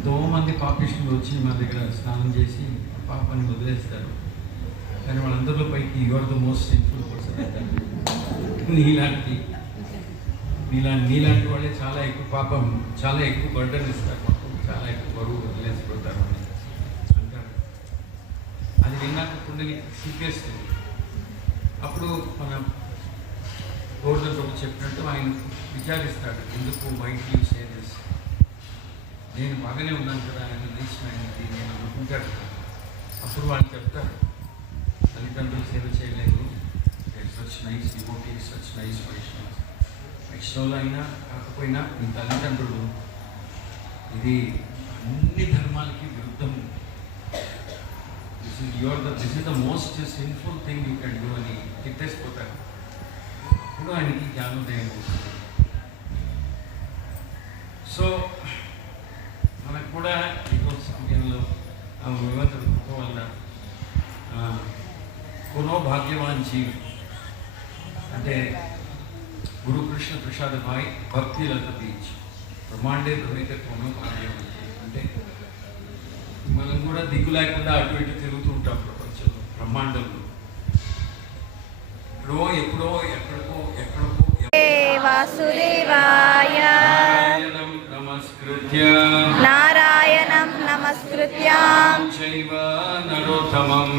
ఎంతోమంది పాపిష్టులు వచ్చి మన దగ్గర స్నానం చేసి పాపాన్ని వదిలేస్తారు. కానీ వాళ్ళందరిలో పైకి your the most sinful person. నీలాంటి వాళ్ళే చాలా ఎక్కువ పాపం, చాలా ఎక్కువ బర్డన్ ఇస్తారు, పాపం చాలా ఎక్కువ బరువు వదిలేసిపోతారు అని అంటారు. అది విన్నాక కుండలి సిగ్గేస్తుంది. అప్పుడు మన గోవర్ధన్ ప్రభు చెప్పినట్టు ఆయన విచారిస్తాడు, ఎందుకు మైట్ యూ సే దిస్, నేను బాగానే ఉన్నాను కదా, ఆయన నీచమైనది నేను అనుకుంటాడు. అప్పుడు వాళ్ళు చెప్తారు, తల్లిదండ్రులు సేవ చేయలేదు, such nice devotees, such nice వైష్ణవులు అయినా కాకపోయినా మీ తల్లిదండ్రులు ఇది అన్ని ధర్మాలకి విరుద్ధం, this is the most sinful thing you can do అని తిట్టేసిపోతారు. అప్పుడు ఆయనకి జ్ఞానోదయం అవుతుంది. సో మనకు కూడా ఈరోజు సమయంలో ఆ వివత వల్ల కొనో భాగ్యవాన్ జీవి అంటే గురు కృష్ణ ప్రసాద్ భాయ్ భక్తి లత బీచ్ బ్రహ్మాండే భవిత కొనో భాగ్యవాన్ జీవి అంటే మనం కూడా దిక్కు లేకుండా అటు ఇటు తిరుగుతూ ఉంటాం ప్రపంచంలో, బ్రహ్మాండంలో ఎప్పుడో ఎక్కడికో వాసుదేవాయ నారాయణం నమస్కృత్య నరం చైవ నరోత్తమం